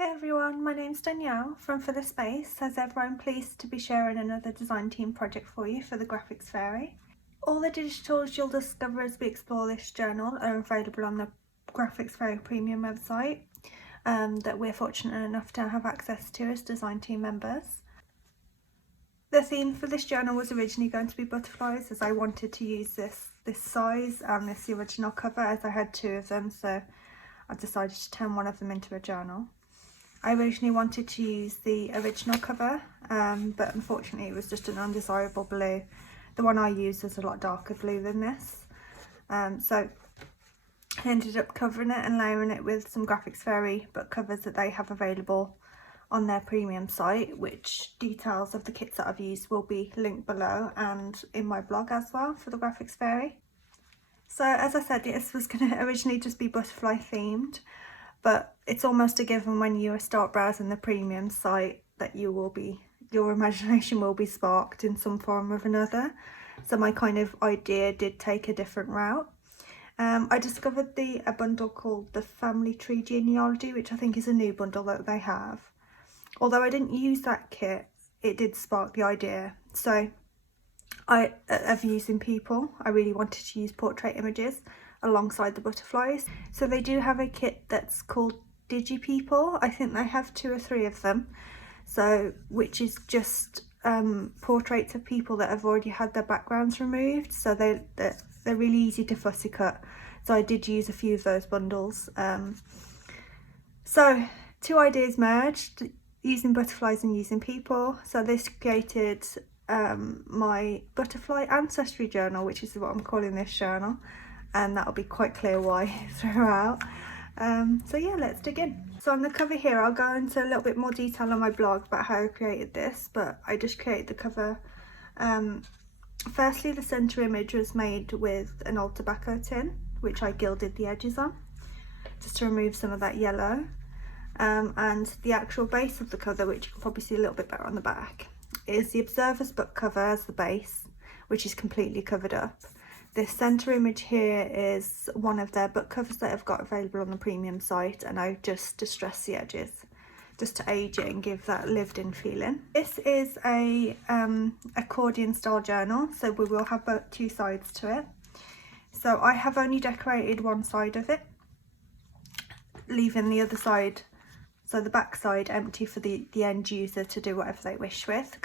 Hey everyone, my name's Danielle from For The Space. As ever, I'm pleased to be sharing another design team project for you for the Graphics Fairy. All the digitals you'll discover as we explore this journal are available on the Graphics Fairy Premium website that we're fortunate enough to have access to as design team members. The theme for this journal was originally going to be butterflies, as I wanted to use this size and this original cover, as I had two of them, so I decided to turn one of them into a journal. I originally wanted to use the original cover, but unfortunately it was just an undesirable blue. The one I used is a lot darker blue than this, so I ended up covering it and layering it with some Graphics Fairy book covers that they have available on their premium site, which details of the kits that I've used will be linked below and in my blog as well for the Graphics Fairy. So as I said, this was going to originally just be butterfly themed, but it's almost a given when you start browsing the premium site that your imagination will be sparked in some form or another. So my kind of idea did take a different route. I discovered a bundle called the Family Tree Genealogy, which I think is a new bundle that they have. Although I didn't use that kit, it did spark the idea. So of using people, I really wanted to use portrait images alongside the butterflies. So they do have a kit that's called Digi People. I think they have 2 or 3 of them, so which is just portraits of people that have already had their backgrounds removed, so they're really easy to fussy cut. So I did use a few of those bundles. So 2 ideas merged, using butterflies and using people. So this created my butterfly ancestry journal, which is what I'm calling this journal, and that'll be quite clear why throughout. So yeah, let's dig in. So on the cover here, I'll go into a little bit more detail on my blog about how I created this, but I just created the cover. Firstly, the centre image was made with an old tobacco tin, which I gilded the edges on, just to remove some of that yellow. And the actual base of the cover, which you can probably see a little bit better on the back, is the Observer's book cover as the base, which is completely covered up. This centre image here is one of their book covers that I've got available on the premium site, and I've just distressed the edges just to age it and give that lived-in feeling. This is a accordion style journal, so we will have 2 sides to it. So I have only decorated one side of it, leaving the other side, so the back side, empty for the end user to do whatever they wish with.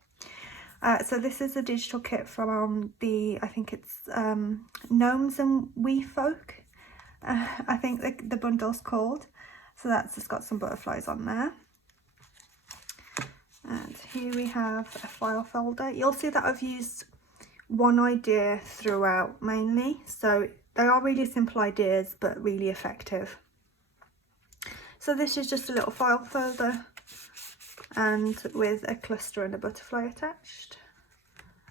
So this is a digital kit from I think it's Gnomes and Wee Folk, I think the bundle's called. So that's just got some butterflies on there. And here we have a file folder. You'll see that I've used one idea throughout mainly. So they are really simple ideas, but really effective. So this is just a little file folder, and with a cluster and a butterfly attached.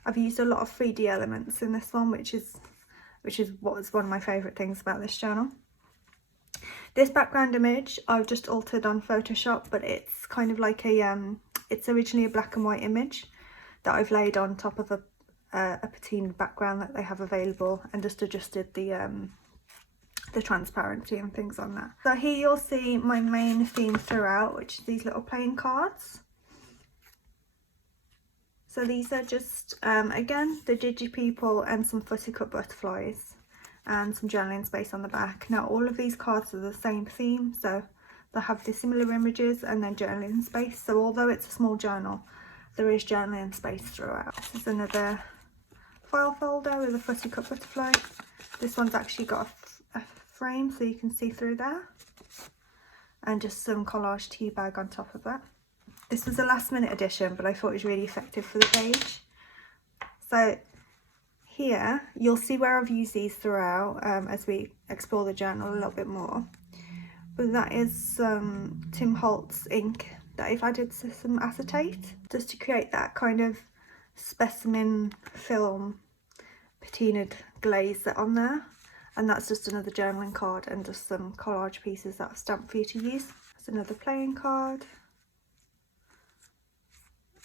I've used a lot of 3D elements in this one, which is what's one of my favourite things about this journal. This background image I've just altered on Photoshop, but it's kind of like it's originally a black and white image that I've laid on top of a patina background that they have available, and just adjusted the transparency and things on that. So here you'll see my main theme throughout, which is these little playing cards. So these are just again the Digi People and some fussy cut butterflies and some journaling space on the back. Now all of these cards are the same theme, so they have the similar images and then journaling space. So although it's a small journal, there is journaling space throughout. This is another file folder with a fussy cut butterfly. This one's actually got a frame so you can see through there, and just some collage tea bag on top of that. This was a last minute addition, but I thought it was really effective for the page. So here you'll see where I've used these throughout as we explore the journal a little bit more. But that is Tim Holtz ink that I've added to some acetate, just to create that kind of specimen film patinaed glaze on there. And that's just another journaling card and just some collage pieces that I've stamped for you to use. There's another playing card.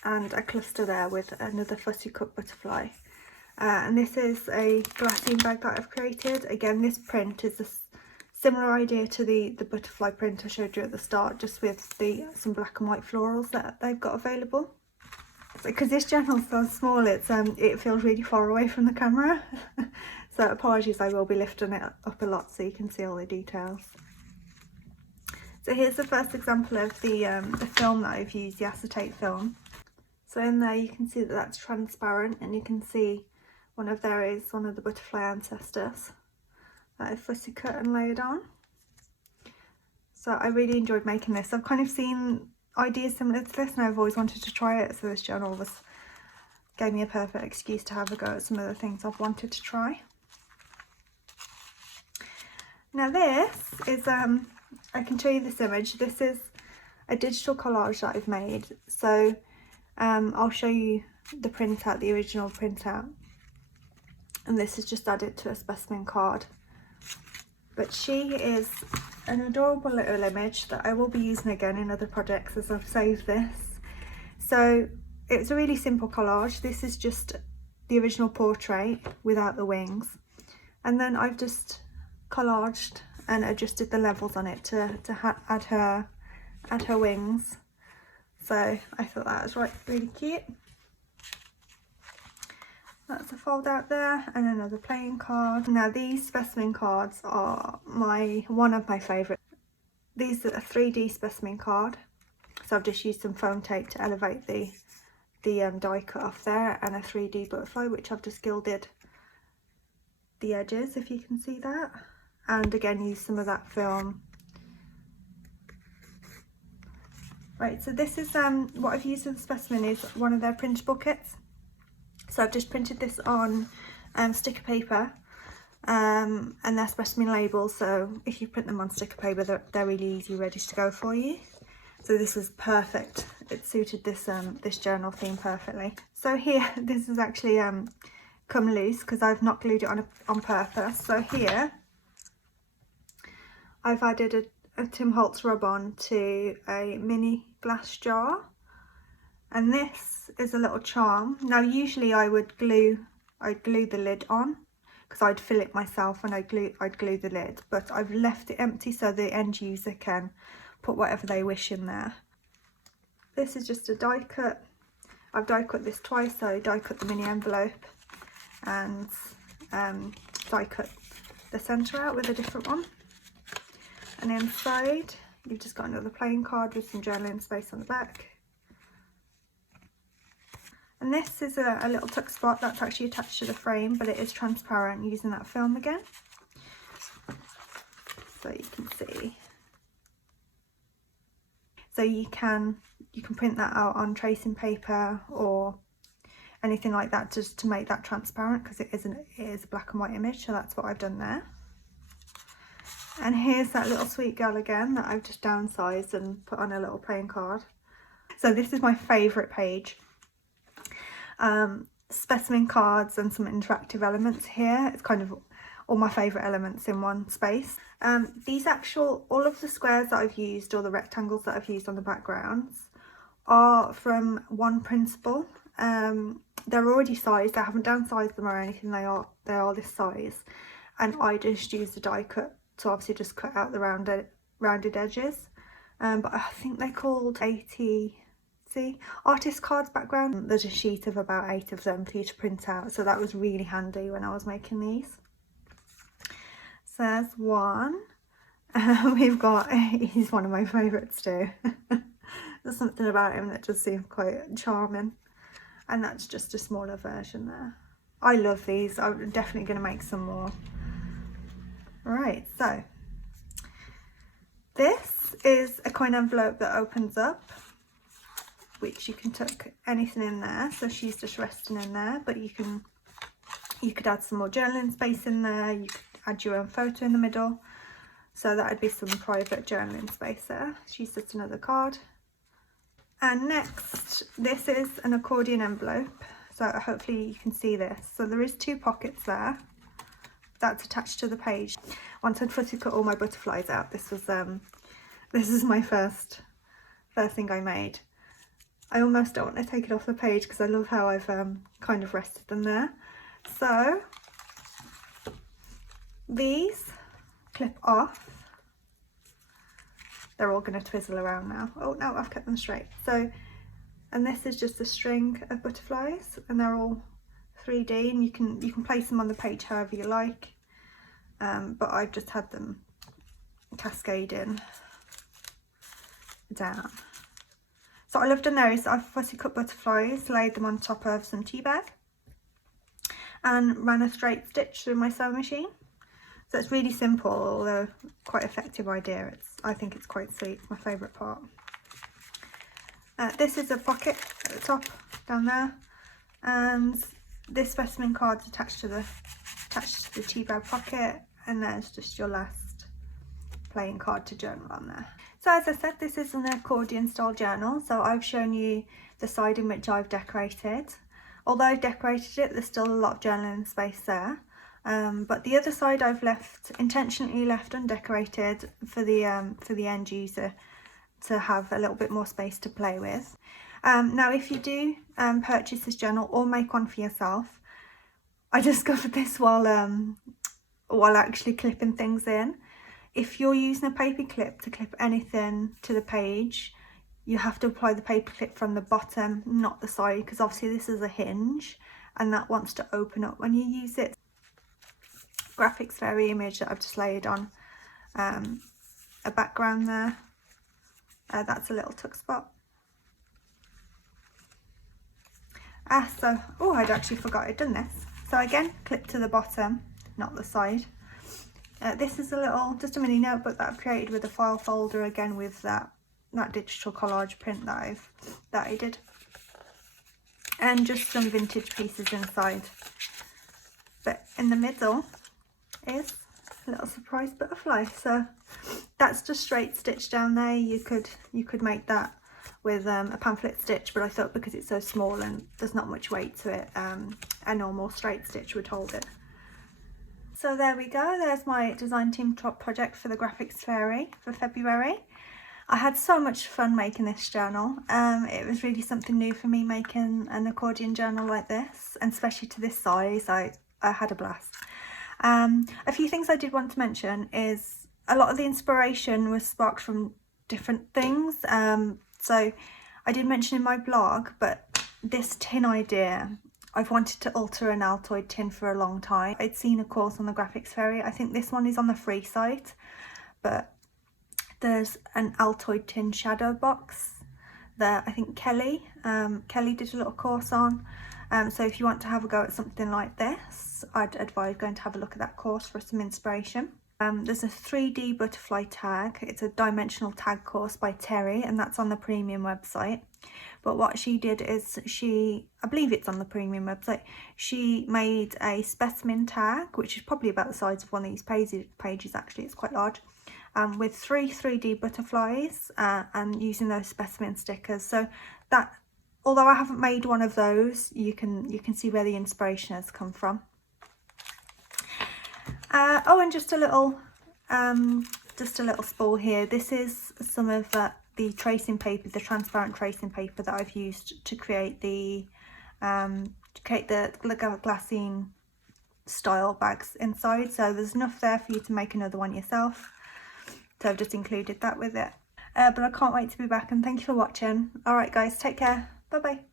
And a cluster there with another fussy cut butterfly. And this is a glassine bag that I've created. Again, this print is the Similar idea to the butterfly print I showed you at the start, just with some black and white florals that they've got available. Because this journal's so small, it feels really far away from the camera. So apologies, I will be lifting it up a lot so you can see all the details. So here's the first example of the film that I've used, the acetate film. So in there you can see that that's transparent, and you can see one of the butterfly ancestors that I've fussy cut and layered on. So I really enjoyed making this. I've kind of seen ideas similar to this and I've always wanted to try it, so this journal gave me a perfect excuse to have a go at some of the things I've wanted to try. Now this is, I can show you this image. This is a digital collage that I've made. So I'll show you the printout, the original printout. And this is just added to a specimen card. But she is an adorable little image that I will be using again in other projects as I've saved this. So it's a really simple collage. This is just the original portrait without the wings. And then I've just collaged and adjusted the levels on it to add her wings. So I thought that was really cute. That's a fold out there, and another playing card. Now these specimen cards are one of my favourites. These are a 3D specimen card, so I've just used some foam tape to elevate the die cut off there, and a 3D butterfly which I've just gilded the edges, if you can see that, and again use some of that film. Right, so this is what I've used for the specimen is one of their printable kits. So I've just printed this on sticker paper and their specimen labels, so if you print them on sticker paper they're really easy, ready to go for you. So this was perfect, it suited this this journal theme perfectly. So here, this is actually come loose because I've not glued it on purpose. So here I've added a Tim Holtz rub-on to a mini glass jar. And this is a little charm. Now usually I'd glue the lid on because I'd fill it myself and I'd glue the lid, but I've left it empty so the end user can put whatever they wish in there. This is just a die cut. I've die cut this twice, so die cut the mini envelope and die cut the centre out with a different one. And inside you've just got another playing card with some journaling space on the back. And this is a little tuck spot that's actually attached to the frame, but it is transparent using that film again. So you can see. So you can print that out on tracing paper or anything like that just to make that transparent, because it is a black and white image, so that's what I've done there. And here's that little sweet girl again that I've just downsized and put on a little playing card. So this is my favourite page. Specimen cards and some interactive elements here. It's kind of all my favourite elements in one space. All of the squares that I've used, or the rectangles that I've used on the backgrounds, are from one principle. They're already sized. I haven't downsized them or anything. They are this size, and I just used the die cut to obviously just cut out the rounded edges. But I think they're called 80. See, artist cards background. There's a sheet of about 8 of them for you to print out, so that was really handy when I was making these. So there's one. We've got, he's one of my favourites too. There's something about him that just seems quite charming, and that's just a smaller version there. I love these. I'm definitely going to make some more. Right, so this is a coin envelope that opens up, which you can tuck anything in there. So she's just resting in there, but you could add some more journaling space in there. You could add your own photo in the middle, so that would be some private journaling space there. She's just another card. And next, this is an accordion envelope, so hopefully you can see this. So there is 2 pockets there that's attached to the page. Once I'd fussy cut all my butterflies out, this is my first thing I made. I almost don't want to take it off the page because I love how I've kind of rested them there. So these clip off. They're all going to twizzle around now. Oh no, I've kept them straight. So, and this is just a string of butterflies, and they're all 3D, and you can place them on the page however you like. But I've just had them cascading down. So what I've done there is I've fussy cut butterflies, laid them on top of some tea bag, and ran a straight stitch through my sewing machine. So it's really simple, although quite effective idea. I think it's quite sweet. It's my favourite part. This is a pocket at the top down there, and this specimen card's attached to the tea bag pocket, and there's just your last playing card to journal on there. So as I said, this is an accordion style journal, so I've shown you the side in which I've decorated. Although I've decorated it, there's still a lot of journaling space there. But the other side I've intentionally left undecorated for the end user to have a little bit more space to play with. Now if you do purchase this journal or make one for yourself, I discovered this while actually clipping things in. If you're using a paper clip to clip anything to the page, you have to apply the paper clip from the bottom, not the side, because obviously this is a hinge and that wants to open up when you use it. Graphics Fairy image that I've just laid on a background there. That's a little tuck spot. I'd actually forgot I'd done this. So again, clip to the bottom, not the side. This is just a mini notebook that I've created with a file folder, again with that digital collage print that I did, and just some vintage pieces inside. But in the middle is a little surprise butterfly. So that's just straight stitch down there. You could make that with a pamphlet stitch, but I thought because it's so small and there's not much weight to it, a normal straight stitch would hold it. So there we go, there's my design team project for the Graphics Fairy for February. I had so much fun making this journal. It was really something new for me, making an accordion journal like this, and especially to this size. I had a blast. A few things I did want to mention is a lot of the inspiration was sparked from different things. So I did mention in my blog, but this tin idea, I've wanted to alter an Altoid tin for a long time. I'd seen a course on the Graphics Fairy. I think this one is on the free site, but there's an Altoid tin shadow box that I think Kelly did a little course on. So if you want to have a go at something like this, I'd advise going to have a look at that course for some inspiration. There's a 3D butterfly tag. It's a dimensional tag course by Terry, and that's on the premium website. But what she did is I believe it's on the premium website, she made a specimen tag, which is probably about the size of one of these pages actually, it's quite large, with 3 3D butterflies and using those specimen stickers. So that, although I haven't made one of those, you can see where the inspiration has come from. And just a little spool here. This is some of the tracing paper, the transparent tracing paper that I've used to create the glassine style bags inside. So there's enough there for you to make another one yourself. So I've just included that with it. But I can't wait to be back, and thank you for watching. Alright guys, take care. Bye bye.